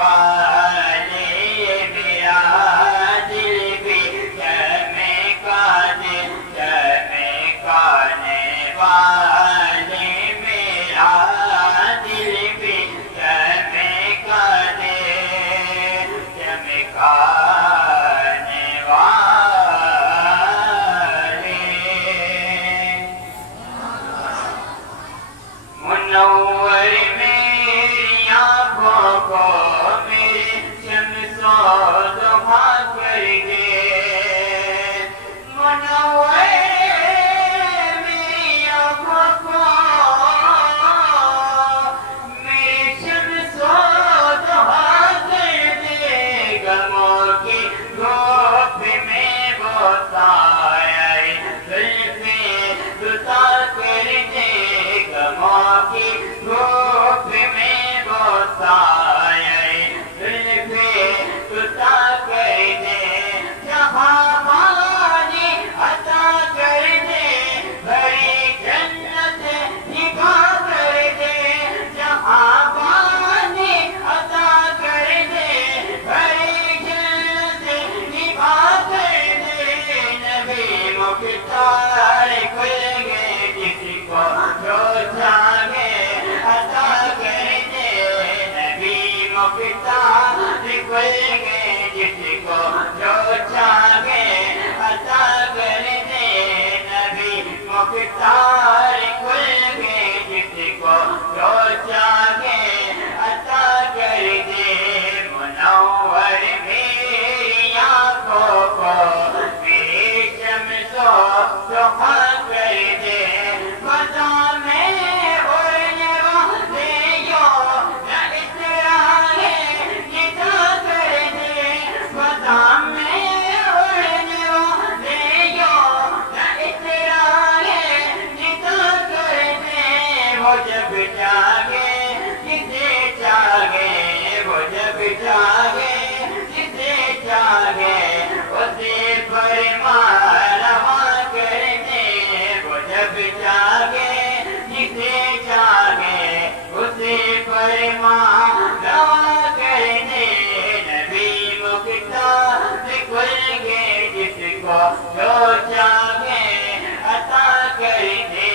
والے میرا دل بھی چمکانے والے میرا دل بھی چمکانے والے منور میری آنکھوں کو میرے شمس و ضحا کر دے منور میری آنکھوں کو میرے شمس و ضحا کر دے غموں کی دھوپ میں وہ سایہ زلفیں جدا کر دے غموں کی دھوپ میں وہ سایہ زلفیں جدا کر دے جہاں پانی عطا کر دے بھری جنت نگاہ کر دے جہاں پانی عطا کر دے بھری جنت نگاہ کر دے نبی مختار کھل گئے جس کو جو چاہے عطا کر دے نبی مختار کھل گئے جس کو جو چاہے عطا کر دے نبی مختار کھل گئے جس کو جو چاہے عطا کر دے منور میری آنکھوں کو میری شمس و ضحا کر دے فضا میں اڑنے والے یوں نہ اسرائے ندا کر دے فضا میں اڑنے والے یوں نہ اسرائے ندا کر دے وہ جب جاگے جسے چاہے وہ جب چاہے جسے چاہے اسے فرمان روا کر دے وہ جب چاہے جسے چاہے اسے فرمان روا کر دے نبی مختار کھل گئے جس کو جو چاہے عطا کر دے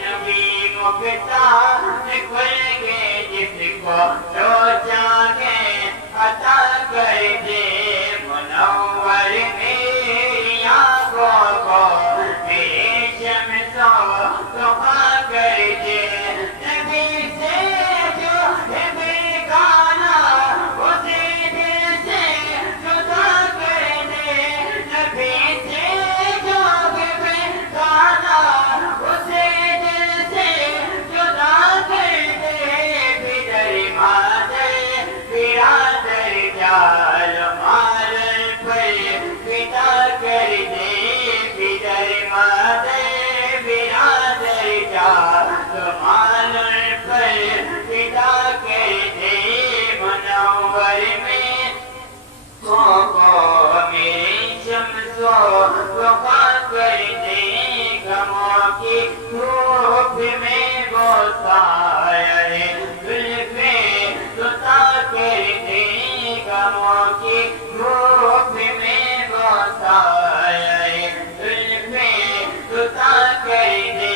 نبی مختار کھل گئے جس کو جو چاہے عطا کر دے منور میری آنکھوں کو میرے شمس و ضحا کر دے نبی سے جو ہے بیگانہ اسے دل سے جدا کر دے نبی سے جو ہے بیگانہ اسے دل سے جدا کر دے بدر مادر برادر جال مال پر فدا کر دے بدر مادر برادر جال مال پر فدا کر دے منور میں کو میری شمس و ضحا کر دے غموں کی دھوپ میں وہ سایہ زلفیں جدا کر دے غموں کی دھوپ میں وہ سایہ زلفیں جدا کر دے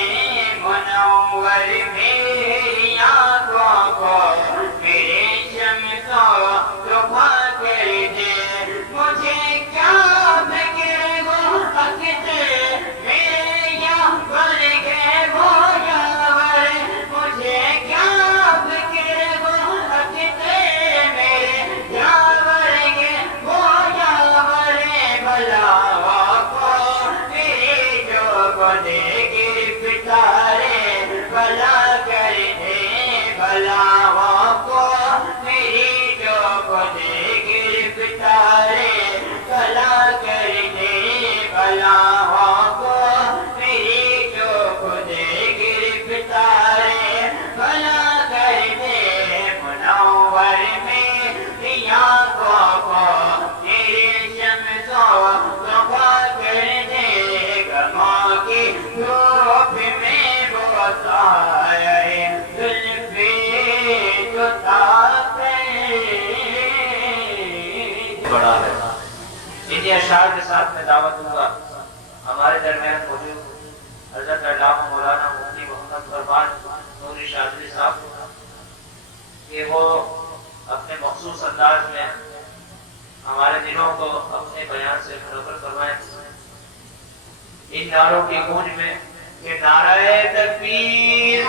منور میری آنکھوں کو میرے شمس و ضحا کر دے مجھے کیا فکر وہ وقت میرے یہاں بن گئے وہ یاور مجھے کیا فکر وہ وقت میرے یاور گے وہ یاور بلاؤں کو میری جو گدے گرفتارے بلا کر دے بلاؤں کو میری جو بڑا ہے۔ انہیں اشعار کے ساتھ میں دعوت دوں گا ہمارے درمیان موجود حضرت علامہ مولانا مفتی محمد فرمان نوری شاذلی صاحب کہ وہ اپنے مخصوص انداز میں ہمارے دلوں کو اپنے بیان سے منور فرمائیں۔ ان نعروں کی گونج میں کہ نعرہ تکبیر،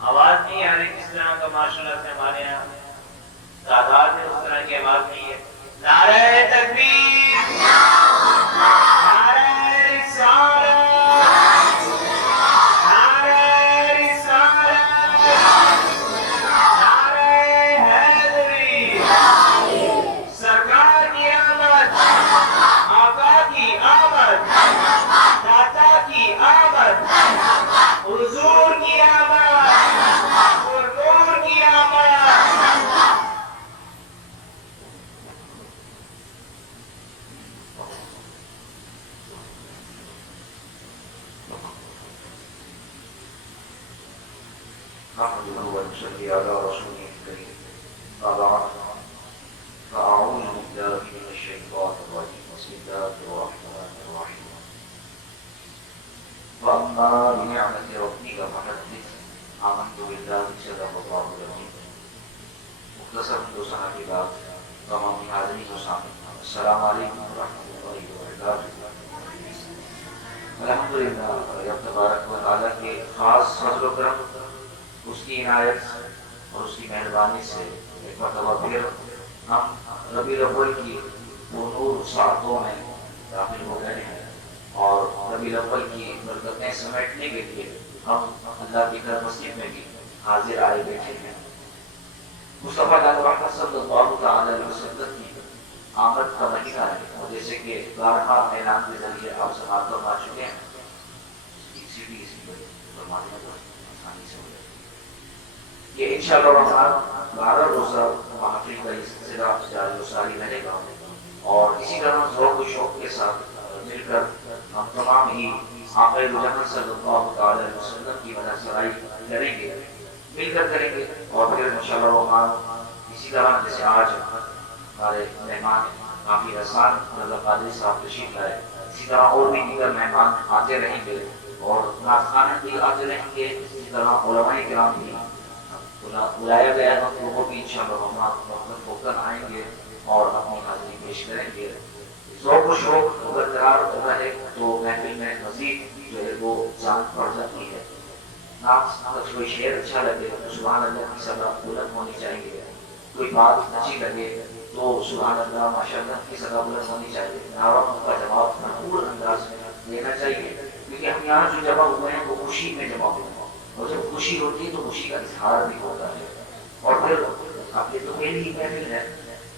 آواز نہیں آ رہی کس طرح کا ماشاءاللہ سے ہمارے یہاں تعداد میں اس طرح کی آواز نہیں ہے۔ نعرہ تکبیر، نعرہ رسالت، نعرہ رسالت، نعرہ حیدری، سرکار کی آمد، آقا کی آمد، داتا کی آمد، حضور کی آمد، حضور کی آمد۔ نحمده ونصلي على رسوله الكريم أما بعد فأعوذ بالله من الشيطان الرجيم بسم الله الرحمن الرحيم وأما بنعمة ربك فحدث آمنت بالله صدق الله العظيم۔ مختصر دو صحابی بات تمام حاضرین کو سامنے السلام علیکم ورحمۃ اللہ وبرکاتہ۔ الحمدللہ رب تبارک و تعالیٰ کے خاص فضل و کرم، اس کی عنایت اور اس کی مہربانی سے ایک مرتبہ پھر ہم ربیع الاول کی پرنور ساعتوں میں داخل ہو گئے ہیں اور ربیع الاول کی برکتیں سمیٹنے کے لیے ہم اللہ کی گھر مسجد میں بھی حاضر آئے بیٹھے ہیں۔ مصطفیٰ محمد صلی اللہ تعالی علیہ وسلم کی آمد کا مہینہ ہے اور جیسے کہ بارہا اعلان کے ذریعے آپ سماعت فرما چکے ہیں، یہ انشاءاللہ الرحمن 12 روزہ محفل کا یہ سلسلہ جاری و ساری رہے گا اور اسی طرح ذوق و شوق کے ساتھ مل کر ہم تمام ہی آقا جہاں صلی اللہ تعالی علیہ وسلم کی مدح سرائی کریں گے، مل کر کریں گے اور پھر انشاءاللہ الرحمن اسی طرح جیسے آج ہمارے مہمان کافی احسان اللہ قادری صاحب تشریف لائے، اسی طرح اور بھی دیگر مہمان آتے رہیں گے اور نعت خوان بھی آتے رہیں گے، اسی طرح علماء کرام بھی بلایا گیا ہے تو وہ بھی انشاءاللہ وقت ہو کر آئیں گے اور اپنی حاضری پیش کریں گے۔ ذوق و شوق برقرار رہے تو محفل میں مزید جو ہے وہ جان پڑ جاتی ہے۔ نعت کوئی شعر اچھا لگے تو سبحان اللہ کی صدا بلند ہونی چاہیے، کوئی بات اچھی لگے تو سبحان اللہ ماشاءاللہ کی صدا بلند ہونی چاہیے، نعروں کا جواب بھرپور انداز میں دینا چاہیے، کیونکہ ہم یہاں جو جمع ہوئے ہیں وہ خوشی میں جمع ہوئے ہیں اور جب خوشی ہوتی ہے تو خوشی کا اظہار بھی ہوتا ہے۔ اور پھر اب یہ تو میری محفل ہے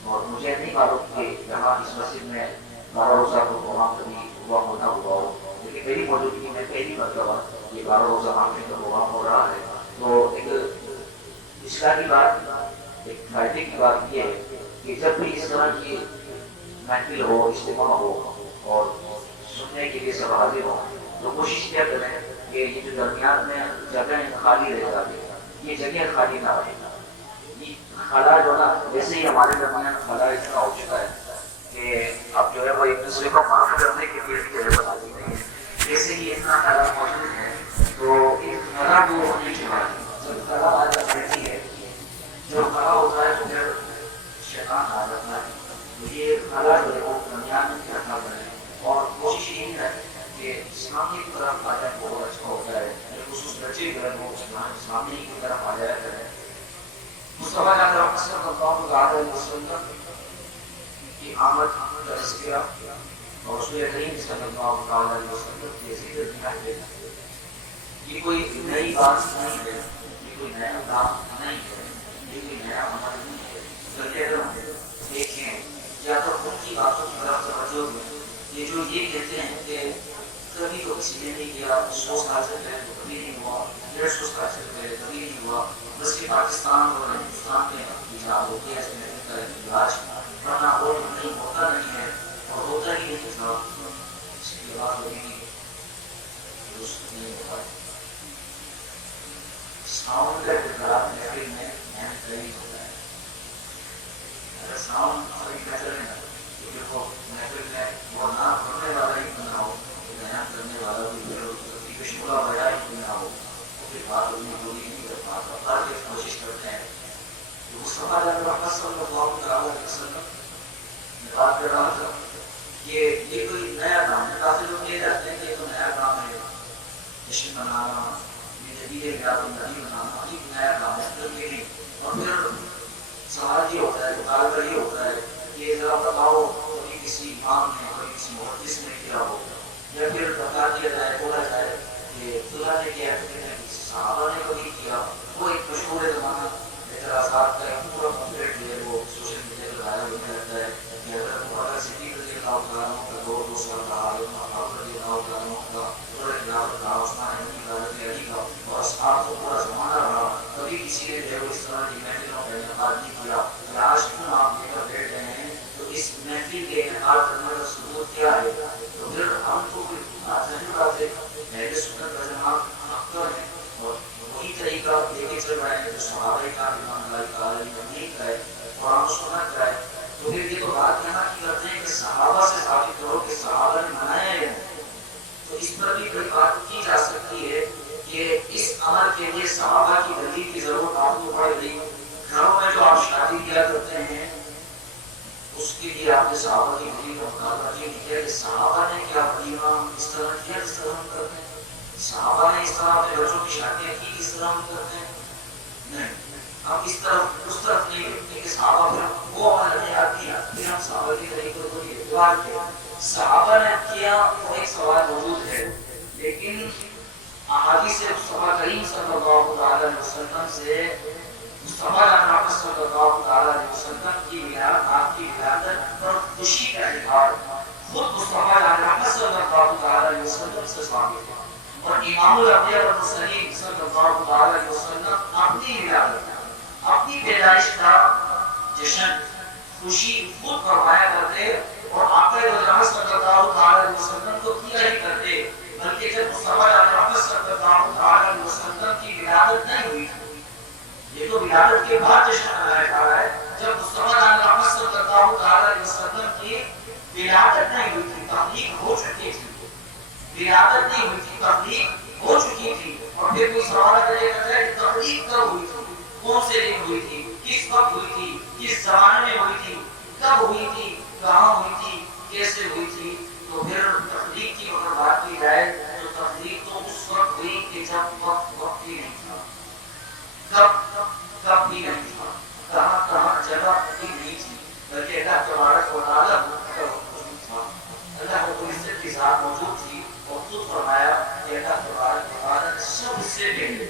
اور مجھے نہیں معلوم کہ یہاں اس مسجد میں 12 روزہ پروگرام کبھی ہوا ہونا ہوا ہو، لیکن میری موجودگی میں پہلی مرتبہ یہ 12 روزہ محفل کا پروگرام ہو رہا ہے، تو ایک اصلاح کی بات، ایک فائدے کی بات یہ ہے کہ جب بھی اس طرح کی محفل ہو، اجتماع ہو اور سننے کے لیے سب حاضر ہو تو کوشش کیا کریں کہ یہ جو درمیان میں جگہیں خالی رہ جاتی ہے یہ جگہ خالی نہ رہے، یہ خلا جو نا ویسے ہی ہمارے درمیان خلا اتنا ہو چکا ہے کہ اب جو ہے وہ ایک دوسرے کو معاف کرنے کے لیے جگہ بنا دی گئی ہے، جیسے ہی اتنا خلا موجود ہے تو ایک خلا کو نہیں چکا ہے، جب خلا آ جاتی ہے جو خلا ہوتا ہے تو پھر شیطان آ جاتا ہے، تو یہ خلا جو ہے وہ درمیان میں رکھنا پڑے اور کوشش یہی ہے کہ اسلامی کی طرف آ جائے بہت اچھا ہوتا ہے، خصوص بچے جو ہے وہ اسلامی کی طرف آ جایا کریں۔ مصطفیٰ اکرم صلی اللہ علیہ وسلم کی آمد کا تذکرہ اور رسول کریم صلی اللہ علیہ وسلم کی ذکر ہے، یہ کوئی نئی بات نہیں ہے، یہ کوئی نیا کام نہیں ہے، یہ کوئی نیا عمل نہیں ہے، بلکہ اگر ہم دیکھیں یا تو ان کی باتوں کی طرف توجہ دیں، یہ جو یہ کہتے ہیں کہ کبھی کو کسی نے نہیں کیا، 100 سال سے پہلے تو کبھی نہیں ہوا، 150 سال سے پہلے کبھی نہیں ہوا، بس کہ پاکستان اور ہندوستان میں ایجاد ہو گیا اس میں کا علاج، ورنہ اور نہیں ہوتا نہیں ہے اور ہوتا ہی نہیں تھا، اس کے بعد کبھی درست نہیں ہوتا۔ ساؤنڈ کا اختلاف محفل میں اہم ترین ہوتا ہے، اگر ساؤنڈ رحمت صلی اللہ تعالی علیہ وسلم میں بات کر رہا تھا کہ یہ کوئی نیا کام ہے. کافی لوگ یہ کہتے ہیں کہ یہ تو نیا کام ہے, جشن منانا, یہ جدید میلاد النبی منانا, یہ نیا کام ہے, تو یہ نہیں. اور پھر سوال یہ ہوتا ہے, مطالبہ یہ ہوتا ہے کہ ذرا بتاؤ کبھی کسی امام نے, کبھی کسی محدث نے کیا ہو, یا پھر بتا دیا جائے, بولا جائے کہ اللہ نے کیا ہے, صحابہ نے کبھی کیا. وہ ایک مشہور زمانہ اعتراضات کا ایک پورا کمپلیٹ جو ہے وہ سوشل میڈیا پہ وائرل ہونے لگتا ہے کہ حضرت ابوبکر صدیق رضی اللہ تعالیٰ عنہ کا دور 2 سال رہا, عمر رضی اللہ تعالیٰ عنہ کا دور خلافت رہا, عثمان غنی کا, حضرت علی کا, اور اصحاب کو پورا زمانہ رہا. کبھی کسی نے جو ہے اس طرح کی محفلوں کا انعقاد نہیں کیا. آج کیوں آپ لے کر بیٹھ رہے ہیں, تو اس محفل کے انعقاد کرنے کا ثبوت کیا ہے؟ تو پھر ہم تو کوئی ظاہر بات ہے اہل سنت و جماعت اکثر ہیں اور وہی طریقہ لے کے چل رہے ہیں جو صحابہ کرام رضوان اللہ تعالیٰ علیہم کا ہے, قرآن و سنت کا ہے. تو پھر یہ تو بات کہنا کی کرتے ہیں کہ صحابہ سے ثابت کرو کہ صحابہ نے منایا ہے. تو اس پر بھی کوئی بات کی جا سکتی ہے کہ اس عمل کے لیے صحابہ کی دلیل کی ضرورت آپ کو پڑ گئی. گھروں میں جو آپ شادی کیا کرتے ہیں اس کے لیے آپ نے صحابہ کی دلیل کا مطالبہ یہ کیا کہ صحابہ نے کیا ولیمہ اس طرح کیا جس طرح ہم کرتے ہیں, صحابہ نے اس طرح اپنے بچوں کی شادیاں کی جس طرح ہم کرتے ہیں. نہیں, ہم اس طرف اس طرف نہیں دیکھتے کہ صحابہ پھر وہ عمل نہیں آتی ہے, پھر ہم صحابہ کی طریقوں کو یہ اعتبار کیا صحابہ نے کیا. وہ ایک سوال موجود ہے, لیکن احادیث مصطفیٰ کریم صلی اللہ علیہ وسلم سے مصطفیٰ جناب صلی اللہ علیہ وسلم کی ولادت, آپ کی ولادت پر خوشی کا اظہار خود مصطفیٰ جناب صلی اللہ علیہ وسلم سے ثابت ہے. اور امام الانبیاء والمرسلین صلی اللہ علیہ وسلم اپنی ولادت, اپنی پیدائش کا جشن خوشی خود فرمایا کرتے اور آقا جناب صلی اللہ علیہ وسلم کو کیا ہی کرتے. بلکہ جب مصطفیٰ جناب صلی اللہ علیہ وسلم کی ولادت نہیں ہوئی تھی, یہ تو ولادت کے بعد جشن منایا جا رہا ہے, جب مصطفیٰ جناب صلی اللہ علیہ وسلم کی ولادت نہیں ہوئی تھی, تخلیق ہو چکی تھی, ولادت نہیں ہوئی تھی, تخلیق ہو چکی تھی. اور پھر کوئی سوال کرے گا کہ تخلیق کب ہوئی تھی, کون سے دن ہوئی تھی, کس وقت ہوئی تھی, کس زمانے میں ہوئی تھی, کب ہوئی تھی, کہاں ہوئی تھی, کیسے ہوئی تھی. تو پھر تخلیق کی اگر بات کی جائے تو تخلیق تو اس وقت ہوئی کہ جب وقت ہی نہیں تھا, کب بھی نہیں تھا, کہاں جگہ بھی نہیں تھی, بلکہ اللہ تبارک و تعالیٰ کا حکم تھا. اللہ رب العزت کی ذات موجود تھی اور خود فرمایا کہ اللہ تبارک و تعالیٰ نے سب سے پہلے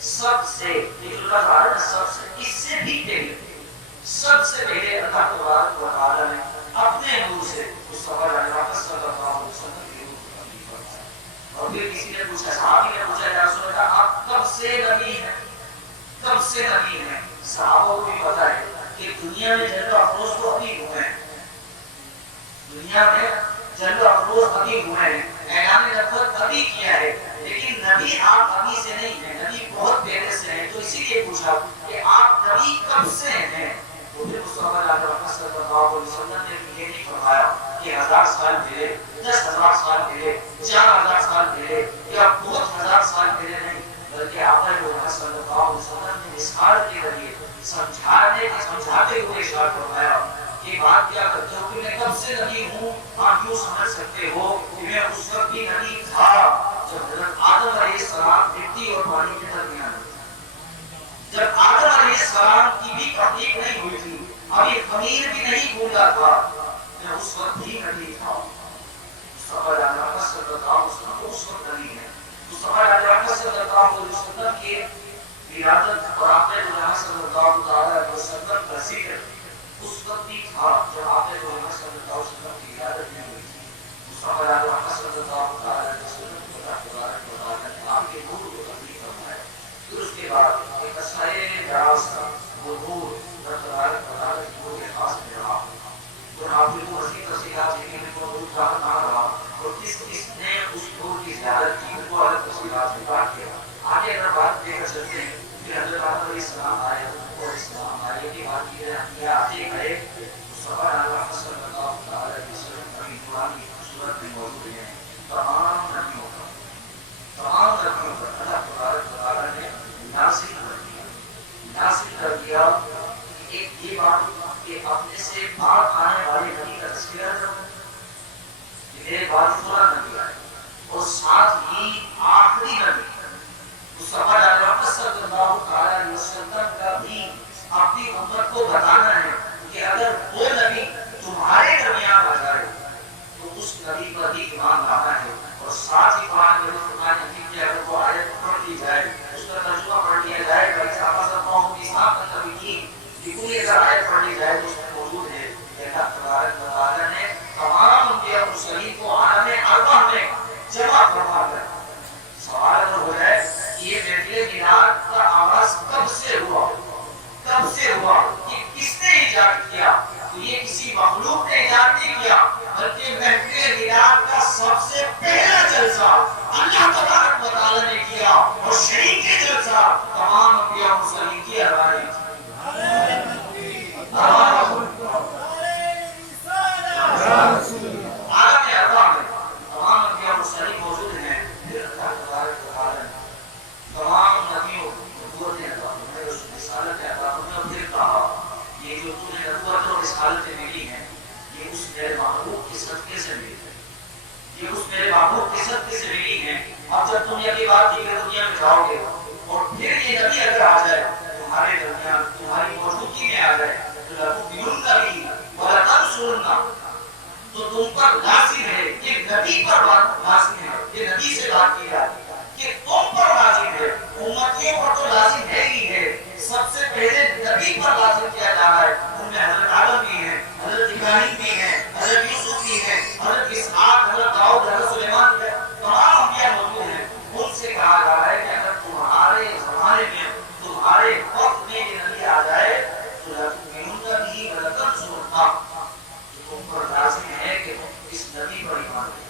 یہ جو لفظ آ رہا ہے سب سے, اس سے بھی پہلے, سب سے پہلے اللہ تبارک و تعالیٰ نے اپنے نور سے مصطفیٰ جناب صلی اللہ علیہ وسلم کی نور کو تبلیغ فرمایا. اور پھر کسی نے پوچھا, صحابی نے پوچھا, یا رسول اللہ آپ کب سے نبی ہیں, کب سے نبی ہیں؟ صحابہ کو بھی پتا ہے کہ دنیا میں جنگ افروز تو ابھی ہوئے ہیں, دنیا میں جنگ افروز ابھی ہوئے ہیں, اعلان نبوت ابھی کیا ہے, لیکن نبی آپ ابھی سے نہیں ہیں, نبی بہت پہلے سے ہیں. تو اسی لیے پوچھا کہ آپ نبی کب سے ہیں؟ تو پھر مصطفیٰ صلی اللہ علیہ وسلم نے یہ نہیں فرمایا کہ 1000 سال پہلے, 10,000 سال پہلے, 4000 سال پہلے یا بہت ہزار سال پہلے نہیں, بلکہ آقا صلی اللہ علیہ وسلم نے مثال کے ذریعے سمجھاتے ہوئے ارشاد فرمایا کہ بات کیا کرتے ہو کہ میں کب سے نبی ہوں. آپ یوں سمجھ سکتے ہو کہ میں اس وقت بھی نبی تھا جب حضرت آدم علیہ السلام مٹی اور پانی کے درمیان تھے, جب آدم علیہ السلام کی بھی تخلیق نہیں ہوئی تھی, ابھی خمیر بھی نہیں گوندا تھا, میں اس وقت بھی نبی تھا. مصطفیٰ جناب صلی اللہ علیہ وسلم اس وقت نبی ہے. مصطفیٰ جناب صلی اللہ علیہ وسلم کی ولادت اور آقا جناب صلی اللہ علیہ وسلم کا ذکر اس وقت بھی تھا جب آقا جناب صلی اللہ علیہ وسلم کی ولادت نہیں ہوئی تھی. مصطفیٰ جناب صلی اللہ علیہ وسلم کو اللہ تبارک و تعالیٰ نے آپ کے نور کو تخلیق فرمایا. پھر اس کے بعد ایک عرصۂ دراز کا وہ نور اللہ تبارک و تعالیٰ کی نور کے خاص میں رہا, اور آپ کو مزید تفصیلات دیکھنے کو نور کا نہ رہا, اور کس نے اس نور کی زیارت کی وہ الگ تفصیلات میں بات کیا. آگے اگر بات لے کر چلتے ہیں پھر حضرت آدم علیہ السلام آئے, اور اسلام آئے کی بات کی ہے آتے گئے. مصطفیٰ جناب صلی اللہ علیہ وسلم کی قرآن کی خوبصورت میں موجود ہیں. تمام نبیوں پر اللہ تبارک و تعالیٰ نے نازل کر دیا, حاصل کر دیا ایک یہ بات کہ اپنے سے بعد آنے والے نبی کا تذکرہ کروں کہ میرے بعد فلاں نبی آئے اور ساتھ ہی آخری نبی مصطفیٰ محمد صلی اللہ علیہ وسلم کا بھی اپنی امت کو بتانا ہے کہ اگر وہ نبی تمہارے درمیان آ جائے تو اس نبی پر بھی ایمان لانا ہے. اور ساتھ ہی قرآن میں فرمایا ہے کہ اگر وہ آیت پڑھ لی جائے اس کا ترجمہ پڑھ لیا جائے کوئی اگر آیت پڑھ لی جائے تو اس میں موجود ہے کہ اللہ تبارک و تعالیٰ نے تمام انبیاء مرسلین کو عالم ارواح میں جمع فرما کر سوال اگر ہو جائے کہ یہ محفل میلاد کا آغاز کب سے ہوا کہ کس نے ایجاد کیا تو یہ کسی مخلوق نے ایجاد نہیں کیا بلکہ محفل میلاد کا سب سے پہلا جلسہ اللہ تبارک و تعالیٰ نے کیا اور شریک جلسہ تمام انبیاء مرسلین کی ارواح تھی. عالم ارواح میں تمام انبیاء مرسلین موجود ہیں. پھر اللہ تبارک و تعالیٰ نے تمام نبیوں نبوت عطا فرمائی اور رسالت عطا فرمائی اور پھر کہا یہ جو تمہیں نبوت اور رسالتیں ملی ہیں یہ اس میرے محبوب کے صدقے سے ملی ہے. یہ اس میرے محبوب کے صدقے سے ملی ہیں. اب جب تم یہ بات دیگر دنیا میں جاؤ گے اور پھر یہ نبی اگر آ جائے تمہارے درمیان تمہاری موجودگی میں آ جائے تو لَتُؤْمِنُنَّ بِهِ وَلَتَنْصُرُنَّ تو تم پر لازم ہے یہ نبی پر بات لازم ہے یہ نبی سے بات کی جاتی ہے کہ تم پر لازم ہے امتیوں پر تو لازم ہے ہی ہے. سب سے پہلے نبی پر لازم کیا جا رہا ہے. ان میں حضرت آدم بھی ہیں حضرت ابراہیم بھی ہیں حضرت یوسف بھی ہیں حضرت اسحاق حضرت داؤد حضرت سلیمان بھی ہیں تمام انبیاء موجود ہیں. ان سے کہا جا رہا ہے کہ اگر تمہارے زمانے میں تمہارے وقت میں یہ نبی آ جائے تو لَتُؤْمِنُنَّ بِهِ وَلَتَنْصُرُنَّ تم پر لازم ہے کہ تم اس نبی پر ایمان لے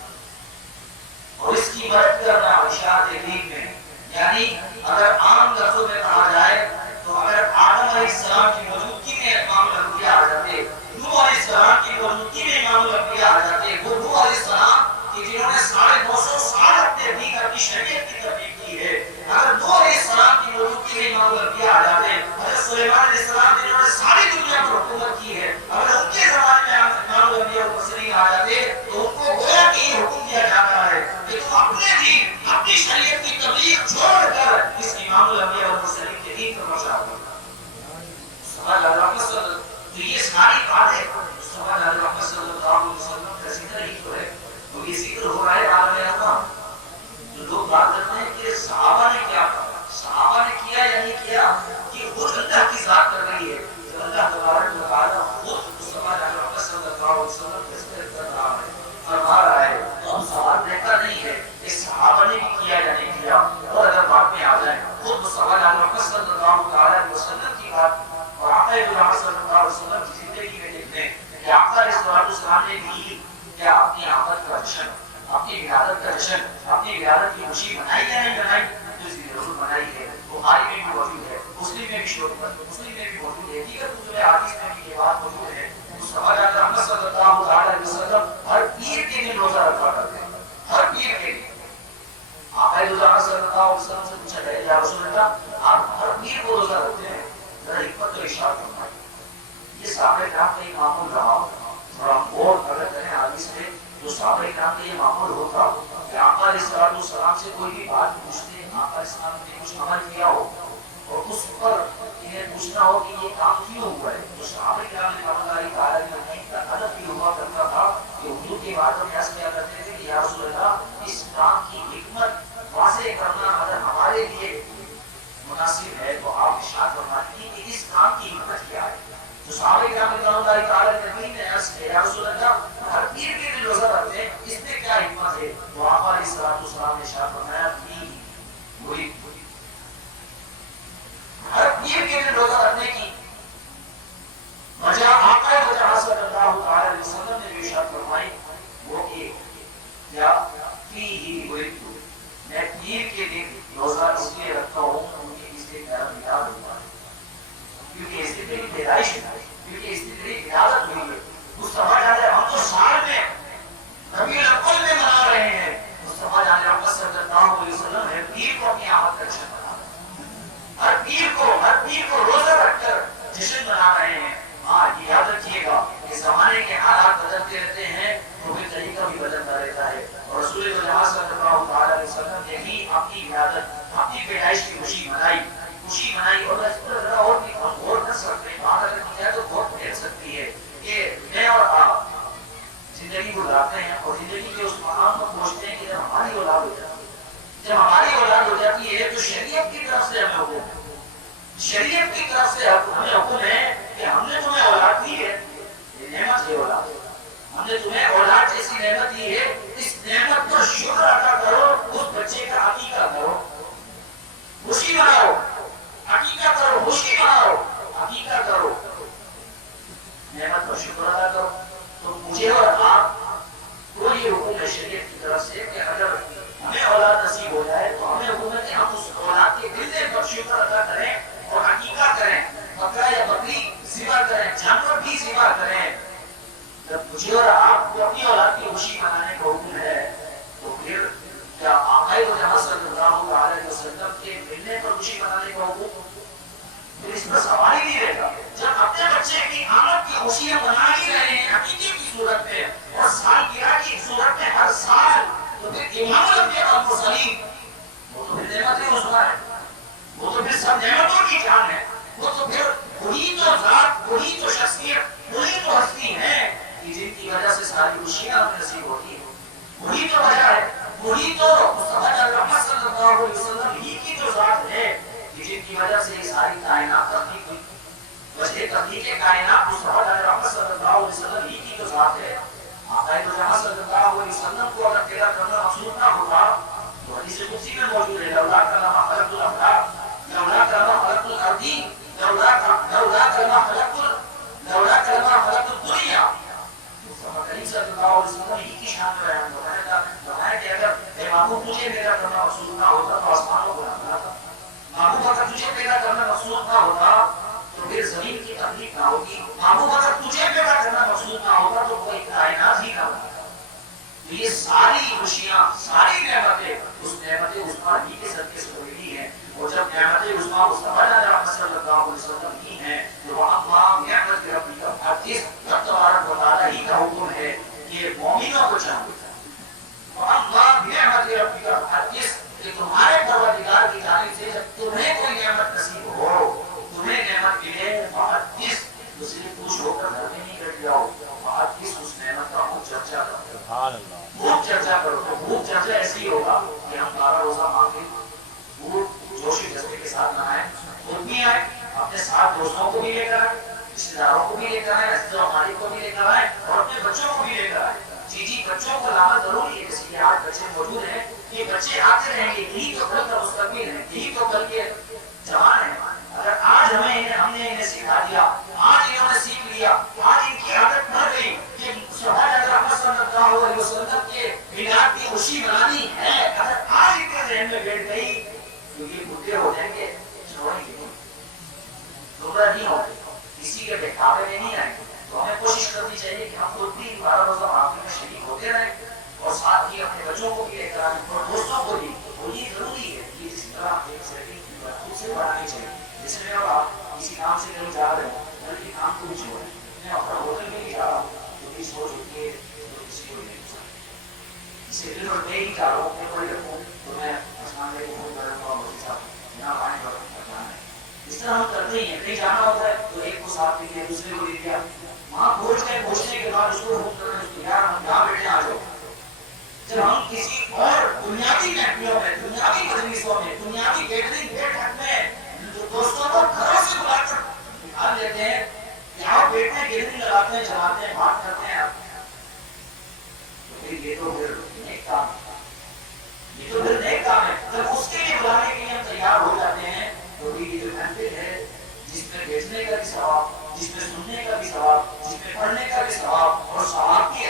اور اس کی مدد کرنا اشاعت دین میں. یعنی اگر عام لفظوں میں کہا جائے تو اگر آدم علیہ السلام کی موجودگی میں امام الانبیاء آ جاتے نوح علیہ السلام کی موجودگی میں امام الانبیاء آ جاتے وہ نوح علیہ السلام کہ جنہوں نے 950 سال اپنے دین اپنی شریعت کی تبلیغ کی ہے اگر نوح علیہ السلام کی موجودگی میں امام الانبیاء آ جاتے حضرت سلیمان علیہ السلام جنہوں نے ساری دنیا پر حکومت کی ہے اگر ان کے زمانے میں امام الانبیاء مرسلین آ جاتے تو ان کو گویا کہ یہ حکم دیا جاتا ہے کہ تم اپنے دین اپنی شریعت کی تبلیغ چھوڑ کر اس امام الانبیاء مرسلین کے دین پر مشابہ کرو. سبحان اللہ. تو یہ ساری باتیں سبحان اللہ صلی اللہ علیہ وسلم کا ذکر ہی تو ہے. تو یہ ذکر ہو رہا ہے عالم ارواح. جو لوگ بات کرتے ہیں کہ صحابہ نے کیا کہا صحابہ نے کیا یا نہیں کیا کہ خود اللہ کی ذات کر رہی ہے. جب اللہ تبارک و تعالیٰ خود سبحان اللہ صلی اللہ علیہ وسلم کے ذکر کر رہا ہے فرما رہا ہے تو ہم سوال دیکھا نہیں ہے کہ صحابہ نے بھی کیا یا نہیں کیا. اور اگر بات میں آ جائیں خود سبحان اللہ صلی اللہ علیہ وسلم کی بات اور آقا اللہ صلی اللہ علیہ وسلم کی زندگی میں دیکھتے ہیں کہ آقا علیہ السلام نے بھی کیا اپنی آمد کا جشن اپنی ولادت کا جشن اپنی ولادت کی خوشی منائی یا نہیں منائی تو اس کی ضرور منائی ہے. بخاری میں بھی موجود ہے مسلم میں بھی موجود ہے دیگر کتب حدیث میں بھی یہ بات موجود ہے. مصطفیٰ محمد صلی اللہ علیہ وسلم ہر پیر کے دن روزہ رکھا کرتے ہیں ہر پیر کے دن. آقا اللہ صلی اللہ علیہ وسلم سے پوچھا گیا یا رسول اللہ آپ ہر پیر کو روزہ رکھتے ہیں ذرا حکمت تو ارشاد فرمائیے. یہ صحابہ کرام کا یہ معمول رہا اور ہم اور اگر کریں حدیث میں تو صحابہ کرام کا یہ معمول ہوتا کہ آقا علیہ السلام سے کوئی بھی بات پوچھتے آقا علیہ السلام نے کچھ عمل کیا ہو اور اس پر انہیں پوچھنا ہو کہ یہ کام کیوں ہوا ہے تو صحابہ کرام نے اللہ تعالیٰ کی حدیث کا ادب بھی ہوا کرتا تھا کہ حضور کی بات میں ایسا کیا کرتے تھے کہ یا رسول اللہ اس کام کی حکمت واضح کرنا اگر ہمارے لیے مناسب ہے تو آپ ارشاد فرمائیے کہ اس کام کی حکمت کیا ہے. تو صحابہ کرام نے اللہ تعالیٰ کے نبی نے عرض کیا یا رسول اللہ ہر پیر کے دن روزہ رکھتے ہیں اس میں کیا حکمت ہے تو آقا علیہ السلام نے ارشاد فرمایا کہ وہی ہر پیر کے دن روزہ رکھنے کی وجہ آقا صلی اللہ علیہ وسلم نے ارشاد فرمائی وہ کہ یا فیہ ولدت میں پیر کے دن روزہ اس لیے رکھتا ہوں کیونکہ اس سے میرا میلاد ہوا ہے کیونکہ اس سے میری پیدائش ہے کیونکہ اس سے میری ولادت ہوئی ہے. مصطفیٰ جانے ہم تو سال میں ربیع الاول میں منا رہے ہیں. مصطفیٰ جانے محمد صلی اللہ علیہ وسلم ہے پیر کو اپنی آمد کا جشن منا رہے ہیں. ہر پیر کو روزہ طرف سے ہمیں حکم ہے کہ ہم نے تمہیں اولاد دی ہے، یہ نعمت ہے اولاد، ہم نے تمہیں اولاد جیسی نعمت دی ہے، اس نعمت پر شکر ادا کرو، اس بچے کا عقیقہ کرو، خوشی مناؤ، عقیقہ کرو، خوشی مناؤ، عقیقہ کرو، نعمت پر شکر ادا کرو۔ تو مجھے اور آپ کو یہ حکم ہے شریعت کی طرف سے کہ اگر ہمیں اولاد نصیب ہو جائے تو ہمیں حکم ہے کہ ہم اس اولاد کے دل پر شکر ادا کریں اور عقیقہ کریں، بکرا یا بکری ذبح کریں، جانور بھی ذبح کریں۔ جب مجھے اور آپ کو اپنی اولاد کی خوشی منانے کا حکم ہے تو پھر کیا آقا مجاہد صلی اللہ علیہ وسلم کے ملنے پر خوشی منانے کا حکم؟ پھر اس پر سوال ہی نہیں رہے گا۔ جب اپنے بچے کی آمد کی خوشیاں منا ہی رہے ہیں عقیقے کی صورت میں اور سالگرہ کی صورت میں ہر سال، تو پھر امام الانبیاء والمرسلین وہ تو پھر نعمت عظمیٰ ہے، وہ تو پھر سب نعمتوں کی جان ہے، وہ تو پھر وہی تو ذات، وہی تو شخصیت، وہی تو ہستی ہے کہ جن کی وجہ سے ساری خوشیاں ہمیں نصیب ہوتی ہیں، وہی تو وجہ ہے، وہی تو مصطفیٰ رحمت صلی اللہ علیہ وسلم ہی کی جو ذات ہے کہ جن کی وجہ سے یہ ساری کائنات تخلیق ہوئی۔ وجہ تخلیق کائنات مصطفیٰ رحمت صلی اللہ علیہ وسلم ہی کی جو ذات ہے۔ آقا مجاہد صلی اللہ علیہ وسلم کو اگر پیدا کرنا مقصود نہ ہوتا تو حدیث قدسی میں موجود ہے، لولا کلمہ خلقت الافلاق، لولا کلمہ خلقت الارضین، لولا کلمہ خلقت الدنیا۔ مصطفیٰ کریم صلی اللہ علیہ وسلم ہی کی شان میں بیان فرمایا کہ اگر اے محبوب تجھے پیدا کرنا مقصود نہ ہوتا تو آسمانوں کو نہ بناتا، محبوب اگر تجھے پیدا کرنا مقصود نہ ہوتا تو پھر زمین کی تخلیق نہ ہوگی، محبوب اگر تجھے پیدا کرنا مقصود نہ ہوتا تو کوئی کائنات ہی نہ ہوتا۔ تو یہ ساری خوشیاں، ساری نعمتیں اس نعمت عظمیٰ ہی کے صدقے سے ملی ہیں، اور جب نعمت عظمیٰ مصطفیٰ صلی اللہ علیہ وسلم کی ہیں تو وہاں نعمت ربی کا حدیث تبارک و تعالیٰ ہی کا حکم ہے کہ مومنوں کو چاہیے نعمت ربی کا حدیث کہ تمہارے پروردگار کی جانب سے جب تمہیں کوئی نعمت نصیب ہو، تمہیں نعمت ملے، حدیث تو صرف خوش ہو کر گھر میں نہیں کر دیا ہو، حدیث اس نعمت کا خوب چرچا کرو، خوب چرچا کرو۔ تو خوب چرچا ایسی ہوگا کہ ہم 12 روزہ مانگیں، خوب جوش و جذبے کے ساتھ منائیں، خود بھی آئیں، اپنے ساتھ دوستوں کو بھی لے کر آئیں، رشتے داروں کو بھی لے کر آئیں، عزیز و اقارب کو بھی لے کر آئیں، اور اپنے بچوں کو بھی لے کر آئیں۔ جی بچوں کو لانا ضروری ہے، اس لیے آج بچے موجود ہیں، یہ بچے آتے رہیں گے، یہی تو کل کا مستقبل ہے، یہی تو کل کے جوان ہیں۔ اگر آج ہم نے انہیں سکھا دیا، آج انہوں نے سیکھ لیا، آج ان کی عادت بن گئی کہ مصطفیٰ رحمت صلی اللہ علیہ وسلم کے میلاد کی خوشی منانی ہے، اگر آج ان کے ذہن میں بیٹھ گئی تو یہ بڈھے ہو جائیں گے، چھوڑیں گے گمراہ نہیں ہوتے، کسی کے دکھاوے میں نہیں آئیں گے۔ تو ہمیں کوشش کرنی چاہیے کہ ہم خود بھی 12 روزہ محفل میں شریک ہوتے رہیں اور ساتھ ہی اپنے بچوں کو بھی لے کر آئیں اور دوستوں کو بھی۔ اور یہ ضروری ہے کہ جس طرح ایک سیٹنگ خود سے بڑھانی چاہیے، جیسے میں اب کسی کام سے کہیں جا رہے ہوں، بلکہ کام کو بھی چھوڑیں، میں اپنا ہوٹل میں نہیں جا رہا ہوں تو بھی سوچ اٹھیے تو کسی کو نہیں پوچھا، اسے دل اور میں ہی جا رہا ہوں، میں کوئی رکھوں تو میں آسمان لے کے فون کر رہا ہوں مجھے صاحب یہاں پانی پر جانا ہے۔ اس طرح ہم کرتے ہیں، کہیں جانا ہوتا ہے تو ایک کو ساتھ لے لیا، دوسرے کو لے لیا، وہاں پہنچنے کے بعد اس کو فون کرنا ہے، اس کو یار ہم جہاں بیٹھے آ جاؤ۔ جب ہم کسی اور دنیاوی محفلوں میں، دنیاوی مجلسوں میں، دنیاوی گیدرنگ بیٹھک میں دوستوں کو گھروں سے بلا کر نکال لیتے ہیں، یہاں بیٹھنے گیدرنگ لگاتے ہیں، چلاتے ہیں، بات کرتے ہیں، تو یہ تو پھر نیک کام ہے، یہ تو پھر نیک کام ہے۔ جب اس کے لیے بلانے کے لیے ہم تیار ہو جاتے ہیں تو یہ جو محفل ہے جس میں بیٹھنے کا بھی ثواب، جس میں سننے کا بھی ثواب، جس میں پڑھنے کا بھی ثواب، اور ثواب بھی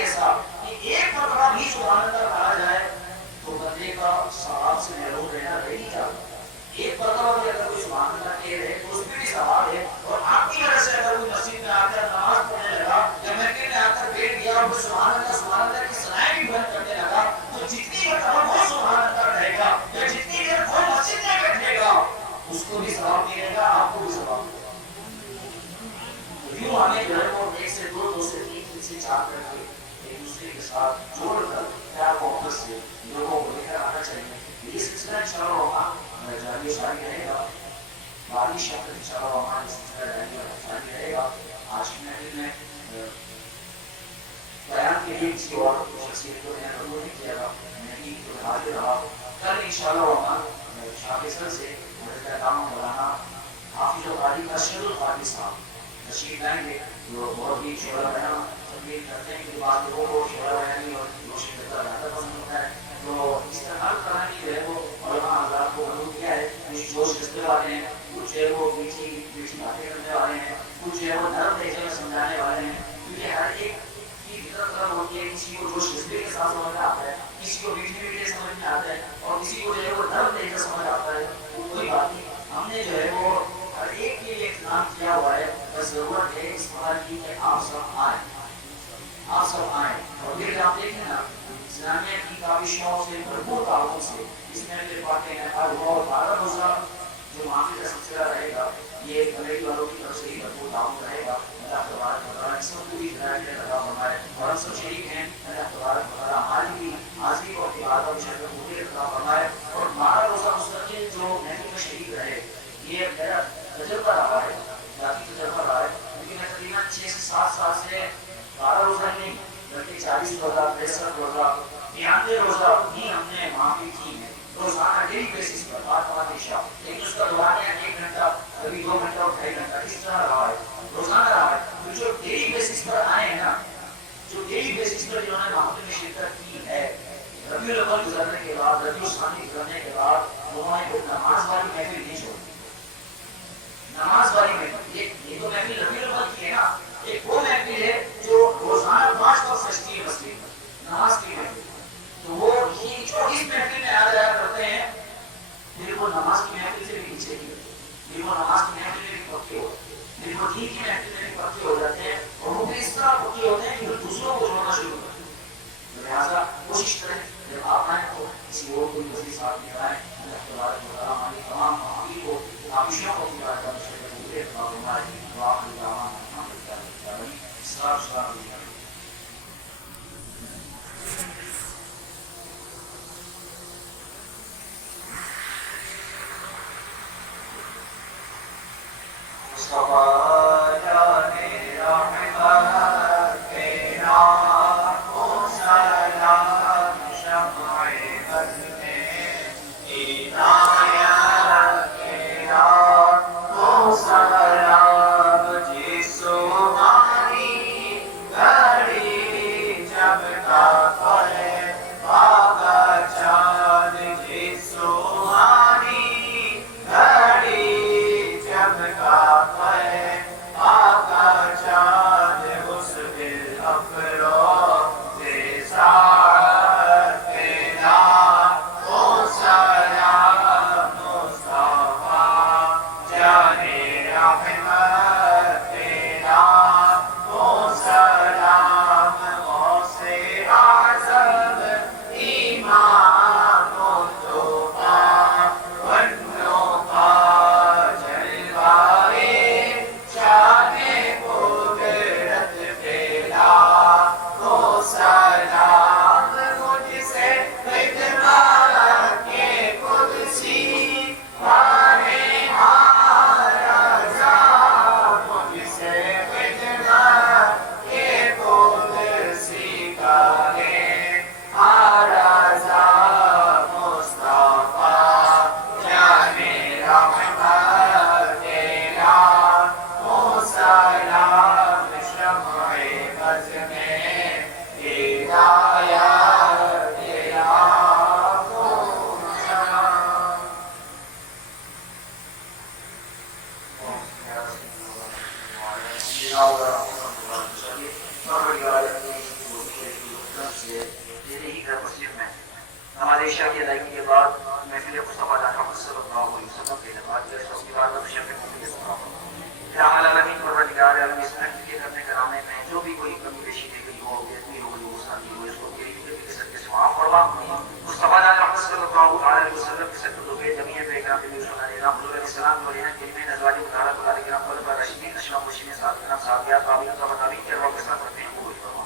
ایسا کہ ایک مرتبہ بھی سبحان اللہ کہا جائے تو بندے کا ثواب سے محروم رہنا رہ نہیں جاتا۔ ایک مرتبہ بھی اگر کوئی سبحان اللہ کہہ رہے تو اس میں بھی ثواب ہے، اور آپ کی وجہ سے اگر کوئی مسجد میں آ کر نماز پڑھنے لگا یا محفل میں آ کر بیٹھ گیا اور کوئی سبحان اللہ کی ثنائیں بھی بلند کرنے لگا تو جتنی مرتبہ وہ سبحان اللہ کہے گا یا جتنی دیر وہ مسجد میں بیٹھے گا اس کو بھی ثواب ملے گا، آپ کو بھی ثواب ملے گا۔ یوں ہمیں گھر کو 1 سے 2، 2 سے 3، 3 سے 4 کر کے ایک دوسرے کے ساتھ جوڑ کر پیار محبت سے لوگوں کو لے کر آنا چاہیے۔ یہ سلسلہ انشاءاللہ وہاں جاری ساری رہے گا، 12 شہر انشاءاللہ وہاں یہ سلسلہ جاری رہے گا۔ آج کی محفل میں بیان کے لیے کسی اور شخصیت کو میں ضرور نہیں کیا تھا، میں بھی حاضر رہا۔ کل انشاءاللہ وہاں شاہ فیصل سے حضرت علامہ مولانا قاری ارشد القاری صاحب تشریف لائیں گے، جو بہت ہی شعرا بیان تقریر کرتے ہیں کہ بعض لوگوں کو شعرا بیانی اور روشن کرتا زیادہ پسند ہوتا ہے، تو اس طرح ہر طرح کی جو ہے وہ علماء حضرات کو معلوم کیا ہے، کچھ جوش کستے والے ہیں، کچھ جو ہے وہ میٹھی میٹھی باتیں کرنے والے ہیں، کچھ جو ہے وہ نرم لہجے میں سمجھانے والے ہیں، کیونکہ ہر ایک کی فطرت طرح ہوتی ہے، کسی کو جوش کستے کے ساتھ سمجھ میں آتا ہے، کسی کو میٹھے میٹھے سمجھ میں آتا ہے، اور کسی کو جو ہے وہ نرم لہجے سمجھ آتا ہے، کوئی بات نہیں، ہم نے جو ہے وہ ہر ایک کے لیے اہتمام کیا ہوا ہے، بس ضرورت ہے اس بات کی کہ آپ سب آئیں، آپ سب آئیں، اور پھر آپ دیکھیں نا اسلامیہ کی کاوشوں سے بھرپور تعاون سے اس میں میرے پاتے ہیں ہر اور 12 روزہ جو معافی کا سلسلہ رہے گا، یہ کمیٹی والوں کی طرف سے ہی بھرپور تعاون رہے گا، اللہ تبارک و تعالیٰ اس میں پوری ہدایت عطا فرمائے، اور ہم سب شریک ہیں، اللہ تبارک و تعالیٰ ہماری بھی حاضری کو اپنی بات اور شرط پوری عطا فرمائے، اور 12 روزہ مستقل جو محفل میں شریک رہے، یہ میرا تجربہ رہا ہے، ذاتی تجربہ رہا ہے، کیونکہ میں تقریباً 6 سے 7 سال سے 12 روزہ نہیں بلکہ 40 روزہ 63 روزہ 93 روزہ بھی ہم نے معافی کی ہے، روزانہ ڈیلی بیسس پر بات عشاء، لیکن اس کا دورانیہ 1 گھنٹہ کبھی 2 گھنٹہ اور 2.5 گھنٹہ اس طرح رہا ہے، روزانہ رہا ہے، تو جو ڈیلی بیسس پر آئے ہیں نا، جو ڈیلی بیسس پر جنہوں نے معافی میں شرکت کی ہے، ربیع الاول گزرنے کے بعد ربیع الثانی گزرنے کے بعد لوگوں نے کوئی نماز والی محفل نہیں چھوڑی، نماز والی محفل، یہ تو محفل ربیع الاول کی ہے نا، ایک وہ محفل ہے جو روزانہ 5 وقت سجتی ہے مسجد میں نماز کی محفل، تو وہ یہ جو اس محفل میں آ جایا کرتے ہیں پھر وہ نماز کی محفل سے بھی پیچھے نہیں ہوتے، پھر وہ نماز کی محفل میں بھی پکے ہوتے ہیں، پھر وہ دین کی محفل میں بھی پکے ہو جاتے ہیں، اور وہ اس طرح پکے ہوتے ہیں کہ پھر دوسروں کو جوڑنا شروع کرتے ہیں، لہٰذا کوشش کریں جب آپ آئیں تو کسی اور کوئی مسجد ساتھ میں آئیں، اللہ تبارک و تعالیٰ ہماری تمام معافی کو کاوشوں کو پورا کرنے سے پورے ہماری دعا کی دعوان السلام علیکم۔ ہمارے عشاء کی ادائیگی کے بعد محفل مصطفیٰ محمد صلی اللہ علیہ وسلم کے نماز کے اس کے بعد العالمین پروردگار عالم اس محفل کے کرنے کرانے میں جو بھی کوئی کمی بیشی رہ گئی ہو بےعدمی ہو گئی ہو ساتھی ہو اس کو تیری فکر کے صدقے سے معاف فرما مصطفیٰ محمد صلی اللہ علیہ وسلم کے صدقے دو کے جمیع پہ اکرام نبی صلی اللہ علیہ وسلم علیہ کلمہ نزواج مطالعہ تعالی کرام خلفاء راشدین اشراف مشین صاحب کرام صحابیات تابعین و تابعین کے روح کے ساتھ رکھتے ہیں قبول فرما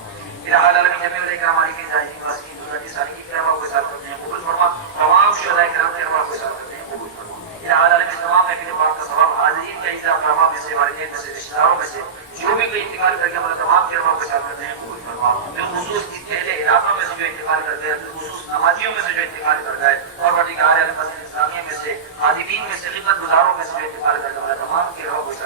العالمین جمیع الاکرام علی کی ظاہری واسطی درجات ساری کے روح کے ساتھ رکھتے ہیں قبول فرما تمام شہداء کرام کے روح کے ساتھ رکھتے ہیں قبول فرما العالمین تمام محفل پاک کا ثواب حاضرین کا اعزاز کرما میں سے والدین میں سے رشتہ داروں میں سے جو بھی کوئی انتقال کر گیا ہمارے تمام کے روح کے ساتھ رکھتے ہیں قبول فرما بالخصوص اس پہلے علاقوں میں سے جو انتقال کر گئے بالخصوص نمازیوں میں سے جو انتقال کر گئے اور پروردگار عالم مسجد اسلامیہ میں سے خادمین میں سے خدمت گزاروں میں سے جو انتقال کر گئے ہمارے تمام کے روح کے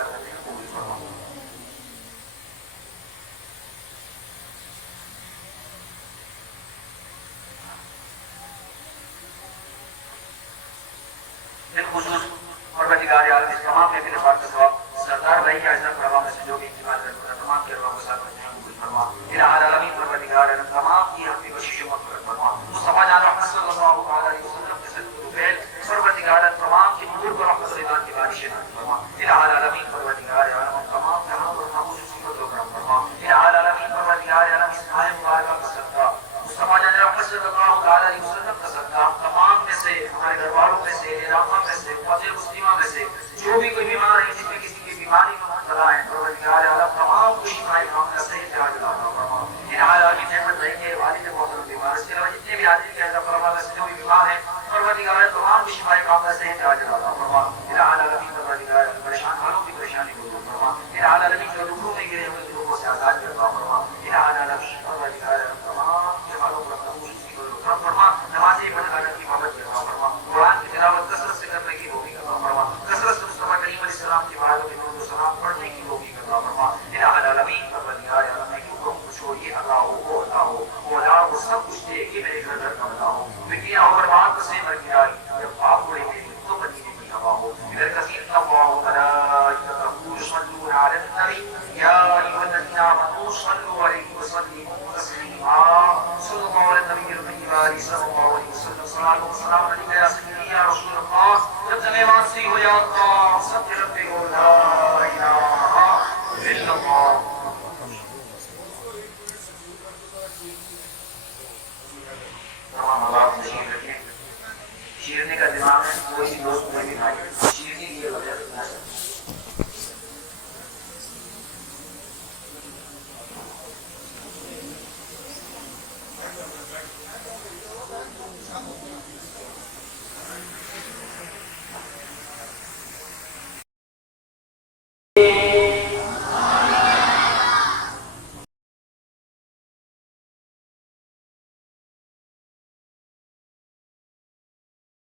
تمام محفل پاک کا ثواب سردار بھائی کے اجزاء کرام میں سے جو بھی انتقال کر گزرا تمام کے اللہ کے ساتھ میں قبول فرما الہ العالمین پروردگار عالم تمام کی اپنی بخشش و مغفرت فرما مصطفیٰ جان محمد صلی اللہ علیہ وسلم کے صدقے روبیل پروردگار عالم تمام کی حضور کو رحمت و رضوان کی بارش نازل فرما الہ العالمین پروردگار عالم تمام جہاں پر خاموش مصیبت و کرم فرما الہ العالمین پروردگار عالم اس ماہ مبارکہ کا صدقہ مصطفیٰ جان محمد صلی اللہ علیہ وسلم کا صدقہ تمام میں سے ہمارے گھر والوں میں سے علاقہ میں سے فاضل مسلمہ میں سے جو بھی کوئی بیمار ہے جس میں کسی کی بیماری میں مبتلا ہے پروردگار عالم تمام کو شفائے کاملہ صحیح علاج عطا فرما الہ العالمین احمد بھائی کے والد محترم بیمار اس کے علاوہ جتنے بھی حاضرین کے اعزاز فرما میں سے جو بھی بیمار ہیں پروردگار تمام کو شفائے کاملہ صحیح علاج عطا فرما الہ العالمین پروردگار پریشان حالوں کی پریشانی کو دور فرما الہ العالمین جو روحوں میں گرے ہوئے لوگوں سے آزاد کرتا فرما الہ العالمین پروردگار تمام کے حالوں پر اپنا کرم فرما نمازی پڑھنے کی محبت کرتا فرما قرآن کی تلاوت کثرت سے کرنے کی توفیق عطا فرما کثرت سے مصطفیٰ کریم علیہ السلام کی بارگاہ میں درود و سلام پڑھنے کی توفیق عطا فرما الہ العالمین پروردگار عالم میں کیوں کہوں کچھ ہو یہ اللہ ہو وہ اللہ ہو وہ اللہ ہو سب کچھ دے کہ میرے گھر گھر کا اللہ ہو بیٹیاں اور برباد سے مر گیا جب آپ بڑے گئے تو مدینے کی ہوا ہو ادھر کثیر اللہ ملائکتہ یصلون علی النبی یا ایھا الذین آمنوا صلوا علیہ وسلموا تسلیما صلی اللہ علیہ النبی الکریم علیہ صلی اللہ علیہ وسلم صلاۃ و سلام علیک یا سیدی یا رسول اللہ جب تمہیں واسطی ہو یا اللہ سب رب کو لا الہ الا اللہ تمام حالات تشریف رکھیں شیرنے کا دماغ ہے کوئی بھی دوست کوئی بھی بھائی شیرنی کی وجہ سے